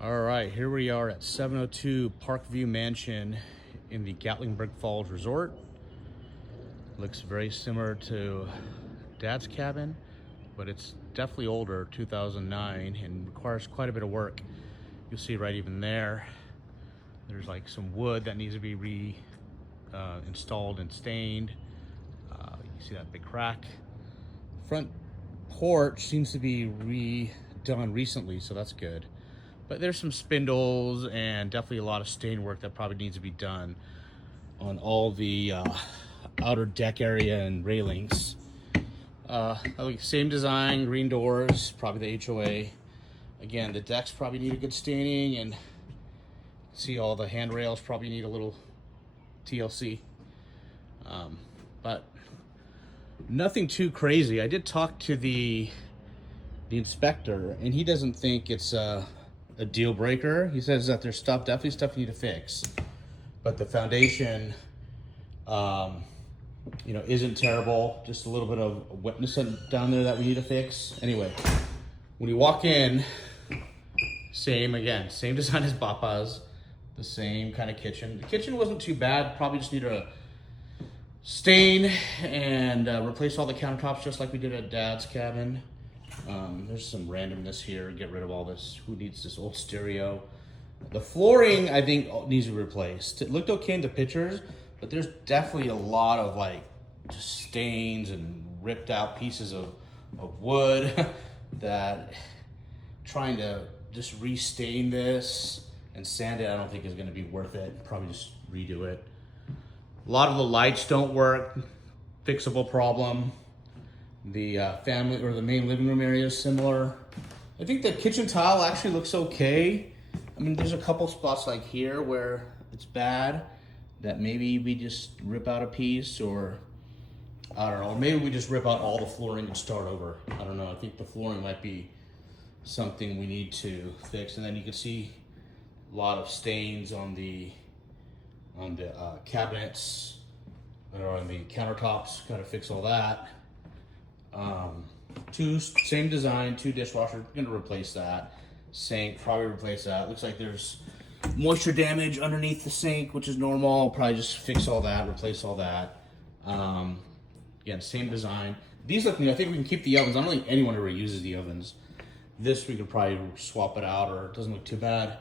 All right, here we are at 702 Parkview Mansion in the Gatlinburg Falls Resort. Looks very similar to Dad's cabin, but it's definitely older, 2009, and requires quite a bit of work. You'll see right even there, there's like some wood that needs to be installed and stained. You see that big crack. Front porch seems to be redone recently, so that's good. But there's some spindles and definitely a lot of stain work that probably needs to be done on all the outer deck area and railings. Same design, green doors, probably the HOA. Again, the decks probably need a good staining, and see all the handrails probably need a little TLC. But nothing too crazy. I did talk to the inspector, and he doesn't think it's a deal breaker. He says that there's definitely stuff you need to fix, but the foundation, isn't terrible. Just a little bit of wetness down there that we need to fix. Anyway, when you walk in, same design as Papa's, the same kind of kitchen. The kitchen wasn't too bad. Probably just need a stain and replace all the countertops just like we did at Dad's cabin. There's some randomness here. Get rid of all this. Who needs this old stereo? The flooring, I think, needs to be replaced. It looked okay in the pictures, but there's definitely a lot of just stains and ripped out pieces of wood that trying to just restain this and sand it, I don't think is going to be worth it. Probably just redo it. A lot of the lights don't work. Fixable problem. The family or the main living room area is similar. I think the kitchen tile actually looks okay. I mean, there's a couple spots like here where it's bad that maybe we just rip out a piece, or I don't know, or maybe we just rip out all the flooring and start over. I don't know. I think the flooring might be something we need to fix. And then you can see a lot of stains on the cabinets or on the countertops. Got to fix all that. Same design, 2 dishwashers, gonna replace that. Sink, probably replace that. Looks like there's moisture damage underneath the sink, which is normal. Probably just fix all that, replace all that. Again, same design. These look new. I think we can keep the ovens. I don't think anyone ever uses the ovens. This we could probably swap it out, or it doesn't look too bad.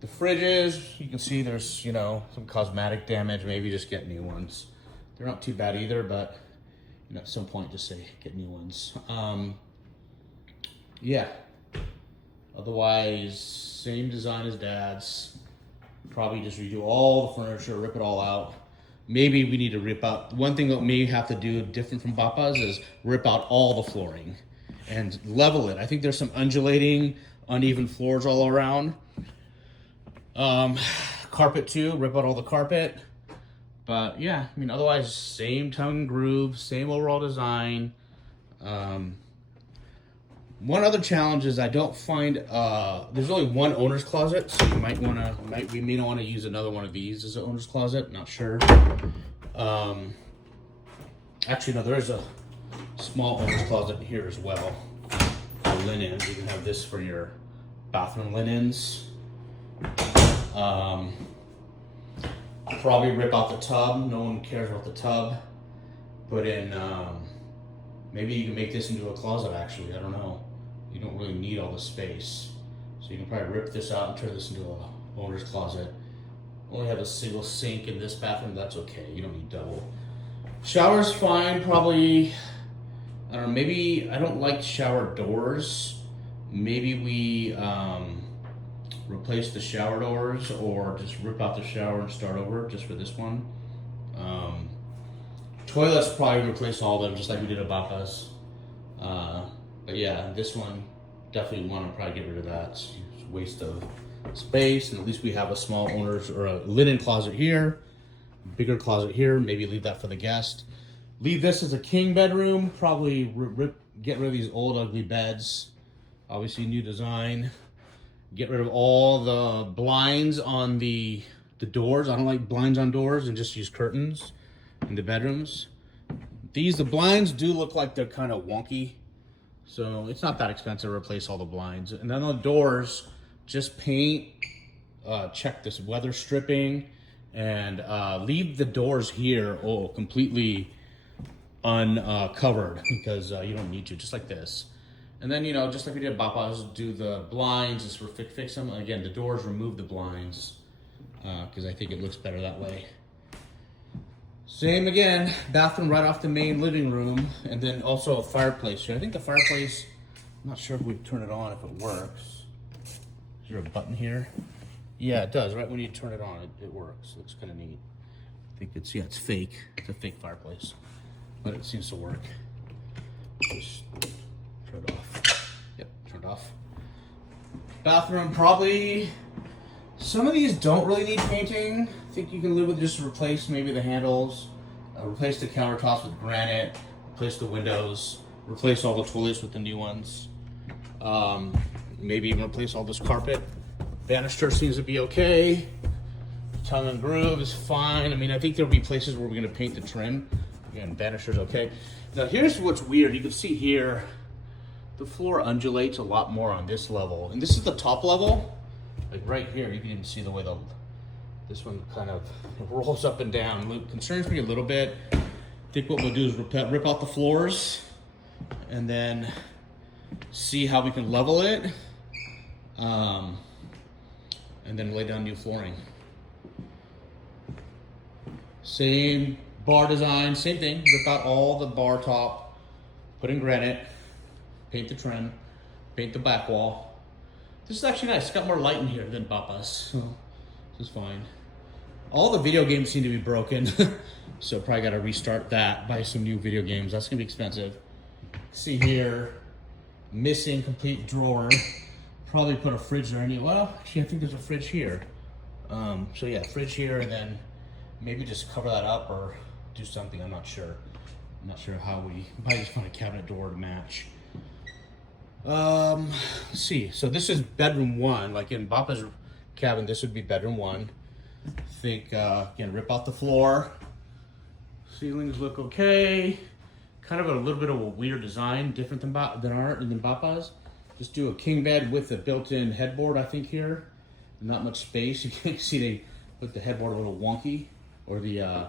The fridges, you can see there's, some cosmetic damage. Maybe just get new ones. They're not too bad either, but at some point just say get new ones. Otherwise, same design as Dad's. Probably just redo all the furniture, rip it all out. Maybe we need to rip out, one thing that we may have to do different from Papa's is rip out all the flooring and level it. I think there's some undulating, uneven floors all around. Carpet too, rip out all the carpet. But yeah, I mean, otherwise, same tongue and groove, same overall design. One other challenge is I don't find, there's only one owner's closet, so we may not want to use another one of these as an owner's closet, not sure. Actually, no, there is a small owner's closet here as well for linens. You can have this for your bathroom linens. Probably rip out the tub. No one cares about the tub. Put in, maybe you can make this into a closet actually. I don't know. You don't really need all the space. So you can probably rip this out and turn this into a owner's closet. Only have a single sink in this bathroom. That's okay. You don't need double. Shower's fine. Probably, I don't know. Maybe I don't like shower doors. Maybe we, replace the shower doors, or just rip out the shower and start over just for this one. Toilets, probably replace all of them just like we did at Papa's. But yeah, this one, definitely want to probably get rid of that. It's a waste of space, and at least we have a small owner's or a linen closet here, bigger closet here, maybe leave that for the guest. Leave this as a king bedroom, probably get rid of these old ugly beds. Obviously new design. Get rid of all the blinds on the doors. I don't like blinds on doors, and just use curtains in the bedrooms. The blinds do look like they're kind of wonky, so it's not that expensive to replace all the blinds. And then on the doors, just paint, check this weather stripping, and leave the doors here completely uncovered because you don't need to, just like this. And then, you know, just like we did at Papa's, do the blinds, just fix them. Again, the doors, remove the blinds because I think it looks better that way. Same again, bathroom right off the main living room, and then also a fireplace here. I think the fireplace, I'm not sure if we turn it on, if it works. Is there a button here? Yeah, it does. Right when you turn it on, it works. Looks kind of neat. I think it's, yeah, it's fake. It's a fake fireplace, but it seems to work. Just turn it off. Yep, turned off. Bathroom, probably, some of these don't really need painting. I think you can live with just replace maybe the handles, replace the countertops with granite, replace the windows, replace all the toilets with the new ones. Maybe even replace all this carpet. Banister seems to be okay. Tongue and groove is fine. I mean, I think there'll be places where we're gonna paint the trim. Again, banister's okay. Now here's what's weird. You can see here, the floor undulates a lot more on this level. And this is the top level. Like right here, you can even see the way this one kind of rolls up and down. It concerns me a little bit. I think what we'll do is rip out the floors and then see how we can level it. And then lay down new flooring. Same bar design, same thing. Rip out all the bar top, put in granite, paint the trim, paint the back wall. This is actually nice. It's got more light in here than Papa's, so this is fine. All the video games seem to be broken, so probably got to restart that, buy some new video games. That's gonna be expensive. See here, missing complete drawer. Probably put a fridge there. Well, actually, I think there's a fridge here. So yeah, fridge here, and then maybe just cover that up or do something. I'm not sure. I'm not sure how we might just find a cabinet door to match. Let's see. So this is bedroom one. Like in Papa's cabin, this would be bedroom one. I think again, rip out the floor. Ceilings look okay. Kind of a little bit of a weird design, different than Papa's. Just do a king bed with a built-in headboard, I think here. Not much space. You can see they put the headboard a little wonky, or the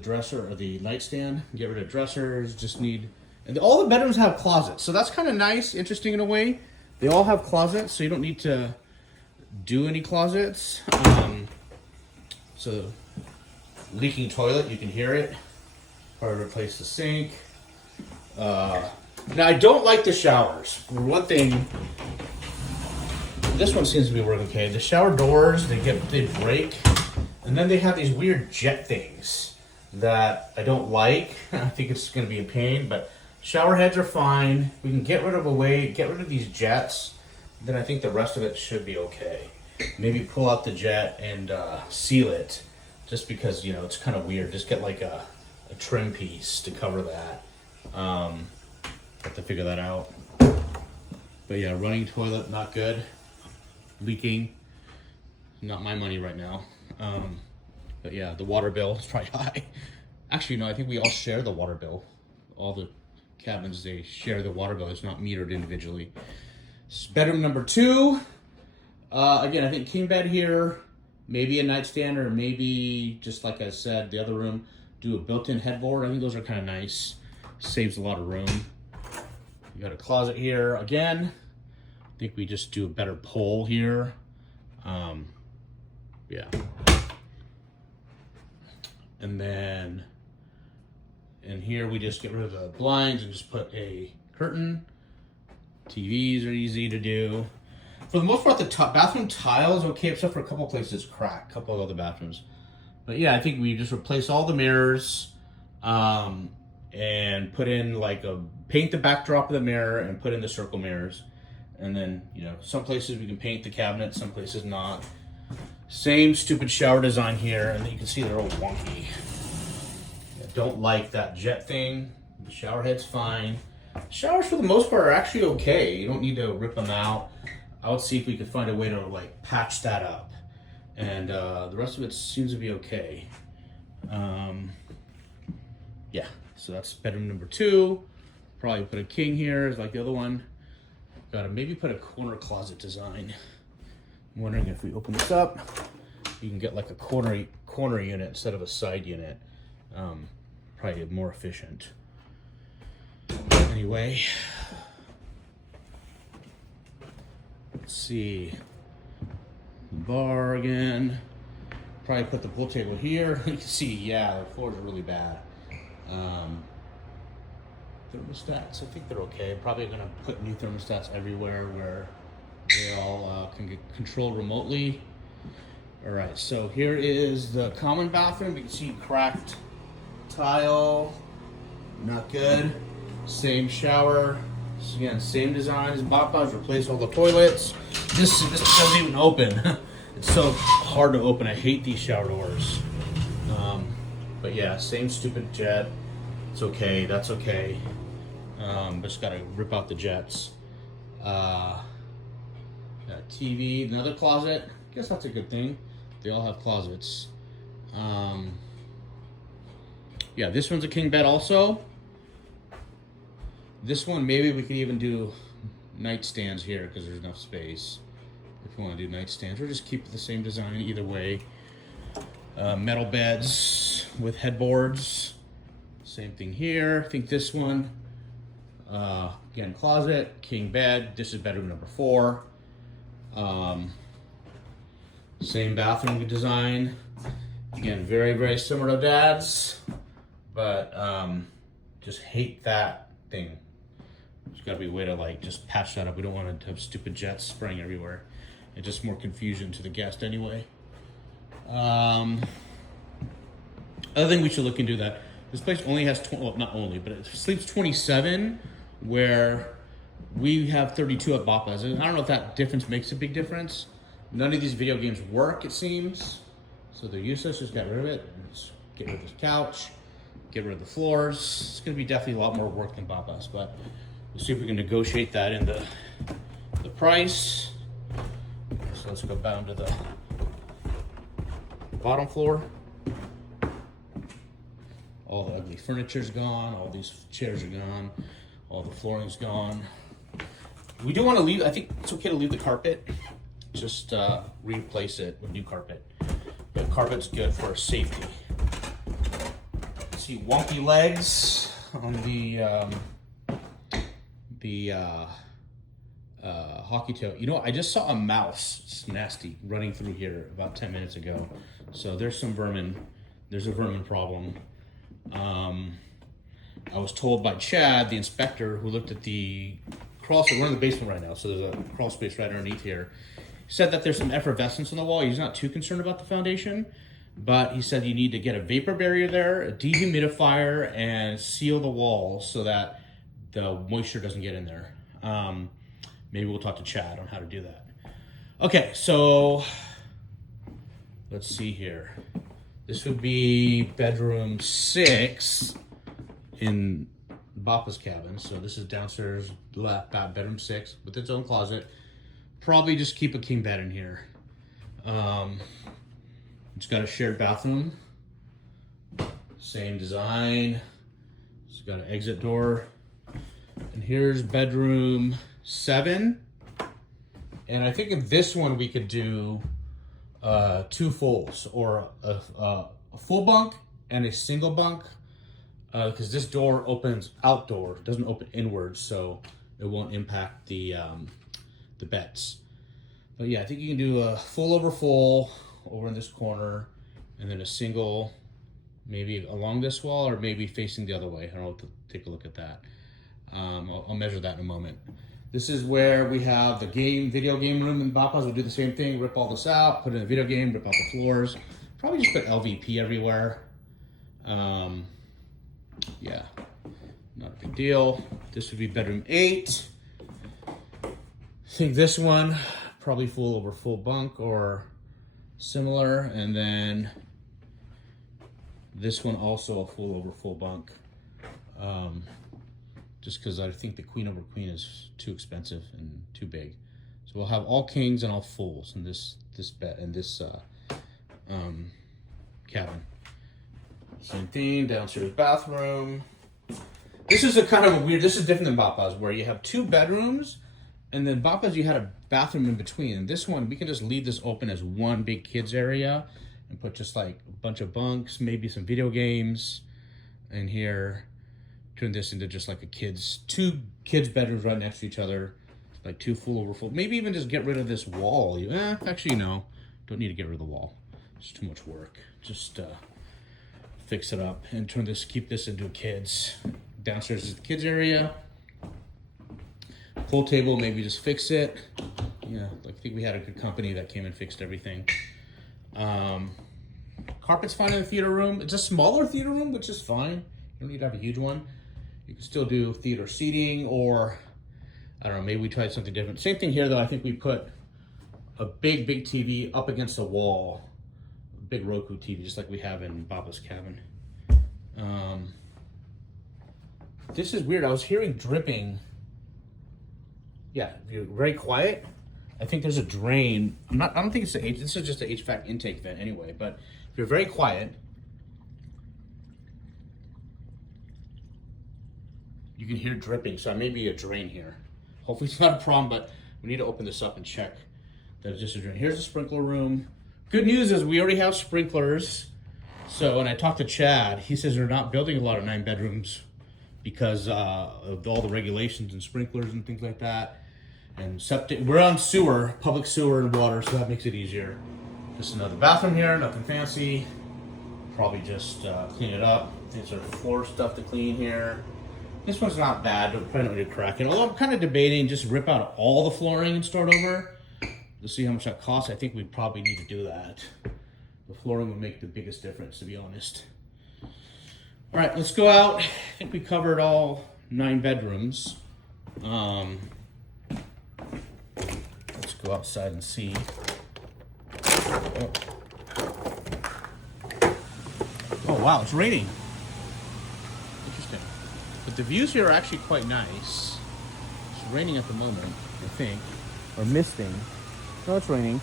dresser or the nightstand. Get rid of dressers. Just need, and all the bedrooms have closets, so that's kind of nice, interesting in a way. They all have closets, so you don't need to do any closets. So leaking toilet, you can hear it. Probably replace the sink. Now I don't like the showers. For one thing, this one seems to be working okay. The shower doors, they break, and then they have these weird jet things that I don't like. I think it's going to be a pain, but shower heads are fine. We can get rid of these jets. Then I think the rest of it should be okay. Maybe pull out the jet and seal it, just because, you know, it's kind of weird. Just get like a trim piece to cover that. Have to figure that out. But yeah, running toilet, not good. Leaking, not my money right now. But yeah, the water bill is probably high. Actually, no, I think we all share the water bill. All the cabins, they share the water bill. It's not metered individually. Bedroom number two. Again, I think king bed here, maybe a nightstand, or maybe, just like I said, the other room, do a built-in headboard. I think those are kind of nice. Saves a lot of room. You got a closet here again. I think we just do a better pole here. Yeah. And then in here we just get rid of the blinds and just put a curtain. TVs are easy to do. For the most part, the bathroom tile is okay, except for a couple places cracked, a couple of other bathrooms. But yeah, I think we just replace all the mirrors. And put in like paint the backdrop of the mirror and put in the circle mirrors. And then, you know, some places we can paint the cabinet, some places not. Same stupid shower design here, and you can see they're all wonky. I don't like that jet thing. The shower head's fine. Showers for the most part are actually okay. You don't need to rip them out. I would see if we could find a way to like patch that up. And the rest of it seems to be okay. Yeah. So that's bedroom number two. Probably put a king here, like the other one. Gotta maybe put a corner closet design. I'm wondering if we open this up, you can get like a corner unit instead of a side unit. Probably more efficient. Anyway, let's see. The bar again. Probably put the pool table here. You can see, yeah, the floors are really bad. Thermostats, I think they're okay. Probably gonna put new thermostats everywhere where they all can get controlled remotely. All right, so here is the common bathroom. You can see cracked tile, not good. Same shower. Again, same design as Bapa's. Replace all the toilets. This doesn't even open. It's so hard to open. I hate these shower doors. But yeah, same stupid jet. It's okay. That's okay. Just gotta rip out the jets. Got a TV, another closet. Guess that's a good thing. They all have closets. Yeah, this one's a king bed also. This one, maybe we could even do nightstands here because there's enough space. If you want to do nightstands, or just keep the same design either way. Metal beds with headboards. Same thing here. I think this one, again, closet, king bed. This is bedroom number 4. Same bathroom design. Again, very, very similar to Dad's, but just hate that thing. There's got to be a way to like just patch that up. We don't want to have stupid jets spraying everywhere. It's just more confusion to the guest anyway. Other thing we should look into that this place only has well, not only, but it sleeps 27, where we have 32 at Bapa's. And I don't know if that difference makes a big difference. None of these video games work, it seems. So they're useless. Just get rid of it. Just get rid of this couch. Get rid of the floors. It's going to be definitely a lot more work than Bapa's, but we'll see if we can negotiate that in the price. So let's go down to the bottom floor. All the ugly furniture's gone. All these chairs are gone. All the flooring's gone. We do want to leave. I think it's okay to leave the carpet. Just replace it with new carpet. But carpet's good for safety. See wonky legs on the hockey tail. You know, I just saw a mouse. It's nasty running through here about 10 minutes ago. So there's some vermin. There's a vermin problem. I was told by Chad, the inspector, who looked at the crawl space. We're in the basement right now, so there's a crawl space right underneath here. He said that there's some effervescence in the wall. He's not too concerned about the foundation, but he said you need to get a vapor barrier there, a dehumidifier, and seal the walls so that the moisture doesn't get in there. Maybe we'll talk to Chad on how to do that. Okay, so let's see here. This would be bedroom 6 in Bapa's cabin. So this is downstairs, left bedroom 6 with its own closet. Probably just keep a king bed in here. It's got a shared bathroom. Same design. It's got an exit door. And here's bedroom 7. And I think in this one we could do 2 fulls, or a full bunk and a single bunk, because this door opens outdoor, it doesn't open inwards, so it won't impact the beds. But yeah, I think you can do a full over full over in this corner, and then a single maybe along this wall, or maybe facing the other way. I don't know, to take a look at that. I'll measure that in a moment. This is where we have the video game room, and Bapa's will do the same thing. Rip all this out, put in a video game, rip out the floors. Probably just put LVP everywhere. Yeah, not a big deal. This would be bedroom 8. I think this one, probably full over full bunk or similar. And then this one also a full over full bunk. Just because I think the queen over queen is too expensive and too big. So we'll have all kings and all fulls in this bed, in this cabin. Same thing, downstairs bathroom. This is a kind of a weird, this is different than Bapa's, where you have 2 bedrooms And then Bapa's, you had a bathroom in between. And this one, we can just leave this open as one big kids area and put just like a bunch of bunks, maybe some video games in here. Turn this into just like two kids bedrooms right next to each other, like two full over full. Maybe even just get rid of this wall. Actually, no, don't need to get rid of the wall. It's too much work. Just fix it up and keep this into a kids. Downstairs is the kids area. Pool table, maybe just fix it. Yeah, I think we had a good company that came and fixed everything. Carpet's fine in the theater room. It's a smaller theater room, which is fine. You don't need to have a huge one. You can still do theater seating, or I don't know, maybe we tried something different. Same thing here though. I think we put a big TV up against the wall. A big Roku TV, just like we have in Baba's cabin. This is weird. I was hearing dripping. Yeah, you're very quiet. I think there's a drain. I don't think it's this is just the HVAC intake vent anyway, but if you're very quiet, you can hear dripping, so there may be a drain here. Hopefully it's not a problem, but we need to open this up and check that it's just a drain. Here's the sprinkler room. Good news is we already have sprinklers. So when I talked to Chad, he says they're not building a lot of 9 bedrooms because of all the regulations and sprinklers and things like that. And septic, we're on sewer, public sewer and water, so that makes it easier. Just another bathroom here, nothing fancy. Probably just clean it up. These are floor stuff to clean here. This one's not bad, but probably don't need to crack it. Although I'm kind of debating just rip out all the flooring and start over to see how much that costs. I think we probably need to do that. The flooring would make the biggest difference, to be honest. All right, let's go out. I think we covered all 9 bedrooms. Let's go outside and see. Oh wow, it's raining. Interesting. But the views here are actually quite nice. It's raining at the moment, I think. Or misting. No, it's raining.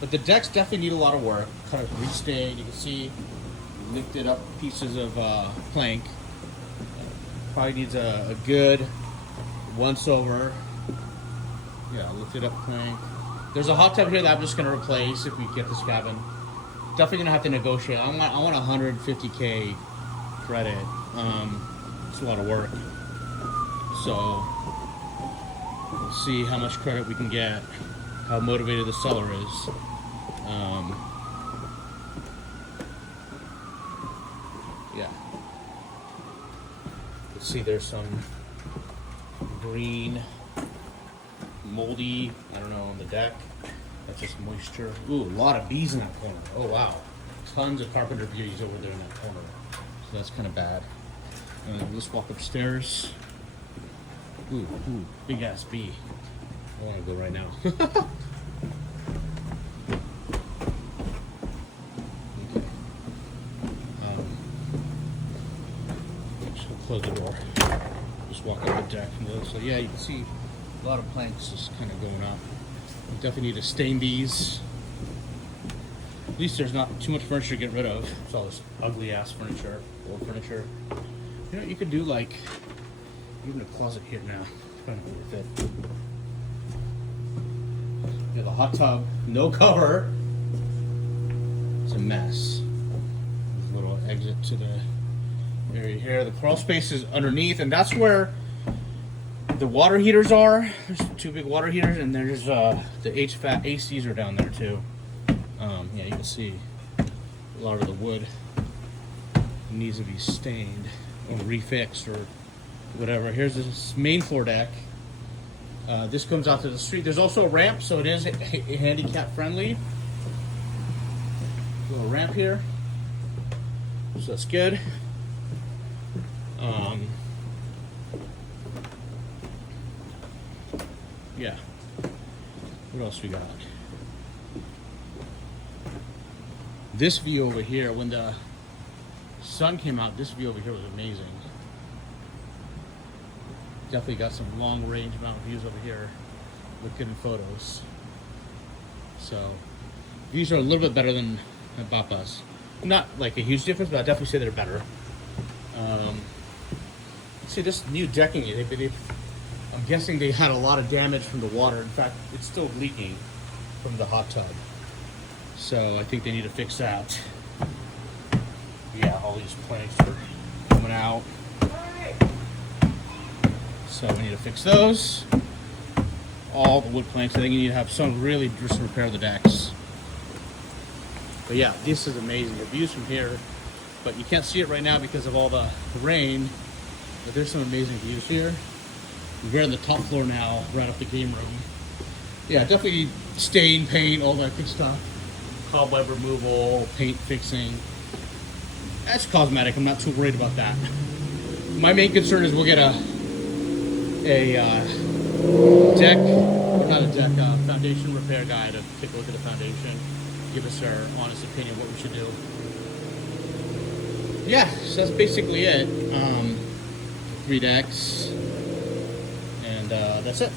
But the decks definitely need a lot of work. Kind of restained. You can see lifted up pieces of plank. Probably needs a good once over. Yeah, lifted up plank. There's a hot tub here that I'm just gonna replace if we get this cabin. Definitely gonna have to negotiate. I want 150K credit. It's a lot of work. So we'll see how much credit we can get, how motivated the seller is. Yeah. Let's see, there's some green, moldy, I don't know, on the deck. That's just moisture. Ooh, a lot of bees in that corner. Oh wow. Tons of carpenter bees over there in that corner. So that's kind of bad. Let's walk upstairs. Ooh, big ass bee. I want to go right now. Okay. Just close the door. Just walk up the deck. So yeah, you can see a lot of planks just kind of going up. We definitely need to stain these. At least there's not too much furniture to get rid of. It's all this ugly ass furniture, old furniture. You know, you could do like even a closet here now. It's probably not worth it. Yeah, the hot tub, no cover. It's a mess. There's a little exit to the area here. The crawl space is underneath, and that's where the water heaters are. There's 2 big water heaters, and there's the HVAC ACs are down there too. Yeah, you can see a lot of the wood needs to be stained or refixed or whatever. Here's this main floor deck. This comes out to the street. There's also a ramp, so it is handicap friendly. A little ramp here, so that's good. Yeah. What else we got? This view over here, when the sun came out, this view over here was amazing. Definitely got some long range mountain views over here. Look good in photos. So these are a little bit better than Bapa's. Not like a huge difference, but I definitely say they're better. See this new decking, I'm guessing they had a lot of damage from the water. In fact, it's still leaking from the hot tub. So I think they need to fix that. Yeah, all these planks are coming out. So we need to fix those. All the wood planks. I think you need to have someone really just repair the decks. But yeah, this is amazing. The views from here, but you can't see it right now because of all the rain. But there's some amazing views here. We're on the top floor now, right off the game room. Yeah, definitely stain, paint, all that good stuff. Cobweb removal, paint fixing. That's cosmetic. I'm not too worried about that. My main concern is we'll get a deck, or not a deck, foundation repair guy to take a look at the foundation, give us our honest opinion what we should do. Yeah, so that's basically it. 3 decks, and that's it.